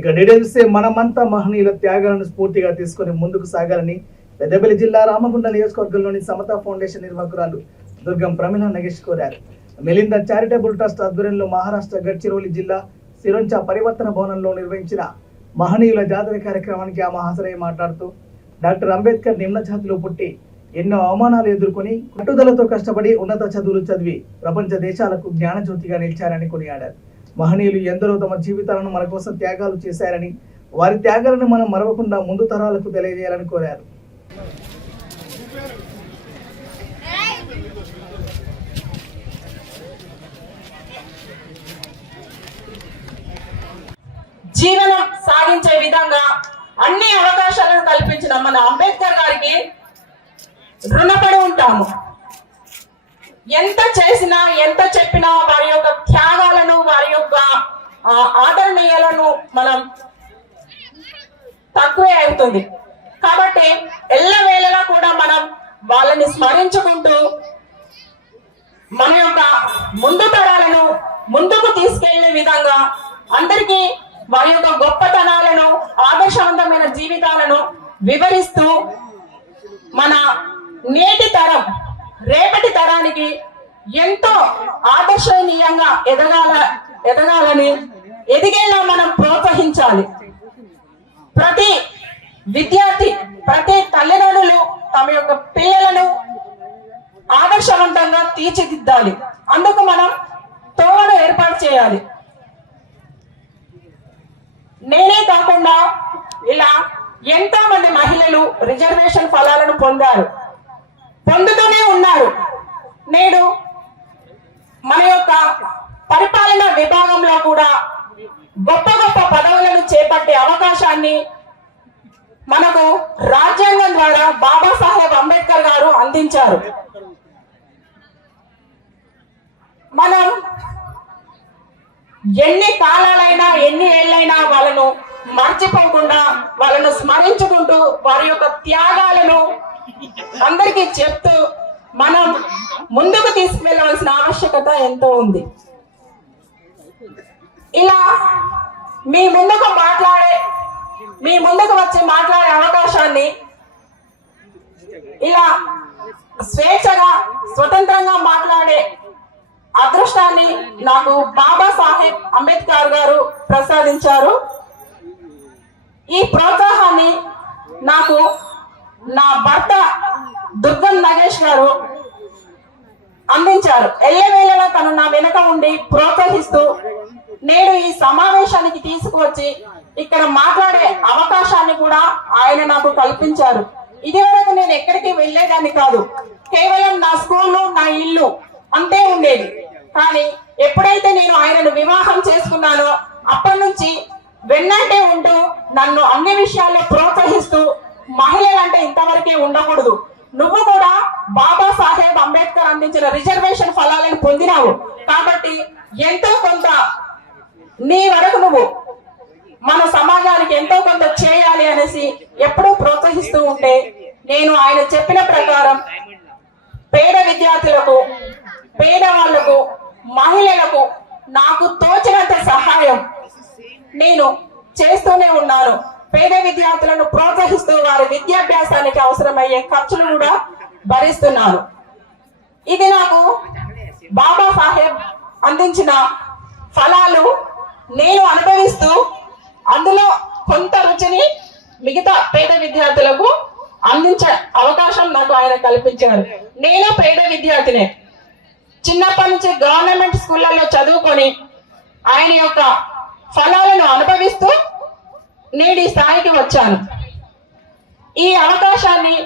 ఇక డీటెయిల్స్ మనమంతా మహనీయుల త్యాగాలను స్ఫూర్తిగా తీసుకుని ముందుకు సాగాలని పెద్దపల్లి జిల్లా రామగుండ నియోజకవర్గంలోని సమతా ఫౌండేషన్ నిర్వాహకురాలు దుర్గం ప్రమిళ నగేష్ కోరారు. మిలింద చారిటబుల్ ట్రస్ట్ ఆధ్వర్యంలో మహారాష్ట్ర గడ్చిరోలి జిల్లా సిరోంచా పరివర్తన భవనంలో నిర్వహించిన మహనీయుల జాతర కార్యక్రమానికి ఆమె హాజరై మాట్లాడుతూ డాక్టర్ అంబేద్కర్ నిమ్న జాతిలో పుట్టి ఎన్నో అవమానాలు ఎదుర్కొని పట్టుదలతో కష్టపడి ఉన్నత చదువులు చదివి ప్రపంచ దేశాలకు జ్ఞానజ్యోతిగా నిలిచారని కొనియాడారు. మహనీయులు ఎందరో తమ జీవితాలను మన కోసం త్యాగాలు చేశారని, వారి త్యాగాలను మనం మరవకుండా ముందు తరాలకు తెలియజేయాలని కోరారు. జీవనం సాగించే విధంగా అన్ని అవకాశాలను కల్పించిన మన అంబేద్కర్ గారికి రుణపడి ఉంటాము. ఎంత చేసినా ఎంత చెప్పినా వారి యొక్క త్యాగాలను, వారి యొక్క ఆదరణీయాలను మనం తక్కువే అవుతుంది. కాబట్టి ఎల్లవేళలా కూడా మనం వాళ్ళని స్మరించుకుంటూ మన యొక్క ముందు తరాలను ముందుకు తీసుకెళ్లే విధంగా అందరికీ వారి యొక్క గొప్పతనాలను, ఆదర్శవంతమైన జీవితాలను వివరిస్తూ మన నేటి తరం రేపటి తరానికి ఎంతో ఆదర్శనీయంగా ఎదగాలని ఎదిగేలా మనం ప్రోత్సహించాలి. ప్రతి విద్యార్థి, ప్రతి తల్లిదండ్రులు తమ యొక్క పిల్లలను ఆదర్శవంతంగా తీర్చిదిద్దాలి. అందుకు మనం తోవను ఏర్పాటు చేయాలి. నేనే కాకుండా ఇలా ఎంతో మంది మహిళలు రిజర్వేషన్ ఫలాలను పొందుతూనే ఉన్నారు. నేడు మన యొక్క పరిపాలన విభాగంలో కూడా గొప్ప గొప్ప పదవులను చేపట్టే అవకాశాన్ని మనకు రాజ్యాంగం ద్వారా బాబాసాహెబ్ అంబేద్కర్ గారు అందించారు. మనం ఎన్ని కాలాలైనా ఎన్ని ఏళ్ళైనా వాళ్ళను మర్చిపోకుండా వాళ్ళను స్మరించుకుంటూ వారి యొక్క త్యాగాలను అందరికీ చెప్తూ మనం ముందుకు తీసుకువెళ్ళవలసిన ఆవశ్యకత ఎంతో ఉంది. ఇలా మీ ముందుకు వచ్చి మాట్లాడే అవకాశాన్ని, ఇలా స్వేచ్ఛగా స్వతంత్రంగా మాట్లాడే అదృష్టాన్ని నాకు బాబాసాహెబ్ అంబేద్కర్ గారు ప్రసాదించారు. ఈ ప్రోత్సాహాన్ని నాకు నా భర్త దుర్గం నగేష్ గారు అందించారు. ఎల్లవేళలా తను నా వెనక ఉండి ప్రోత్సహిస్తూ నేడు ఈ సమావేశానికి తీసుకువచ్చి ఇక్కడ మాట్లాడే అవకాశాన్ని కూడా ఆయన నాకు కల్పించారు. ఇదివరకు నేను ఎక్కడికి వెళ్లేదాన్ని కాదు. కేవలం నా స్కూలు, నా ఇల్లు అంతే ఉండేది. కానీ ఎప్పుడైతే నేను ఆయనను వివాహం చేసుకున్నానో అప్పటి నుంచి వెన్నంటే ఉంటూ నన్ను అన్ని విషయాల్లో ప్రోత్సహిస్తూ మహిళలంటే ఇంతవరకే ఉండకూడదు, నువ్వు కూడా బాబాసాహెబ్ అంబేద్కర్ అందించిన రిజర్వేషన్ ఫలాలను పొందినావు కాబట్టి ఎంతో కొంత నీ వరకు నువ్వు మన సమాజానికి ఎంతో కొంత చేయాలి అనేసి ఎప్పుడూ ప్రోత్సహిస్తూ ఉంటే నేను ఆయన చెప్పిన ప్రకారం పేద విద్యార్థులకు, పేదవాళ్లకు, మహిళలకు నాకు తోచినంత సహాయం నేను చేస్తూనే ఉన్నాను. పేద విద్యార్థులను ప్రోత్సహిస్తూ వారి విద్యాభ్యాసానికి అవసరమయ్యే ఖర్చులు కూడా భరిస్తున్నాను. ఇది నాకు బాబాసాహెబ్ అందించిన ఫలాలు. నేను అనుభవిస్తూ అందులో కొంత రుచిని మిగతా పేద విద్యార్థులకు అందించే అవకాశం నాకు ఆయన కల్పించారు. నేను పేద విద్యార్థినే. చిన్నప్పటి నుంచి గవర్నమెంట్ స్కూళ్ళలో చదువుకొని ఆయన యొక్క ఫలాలను అనుభవిస్తూ నేడు ఈ స్థాయికి వచ్చాను. ఈ అవకాశాన్ని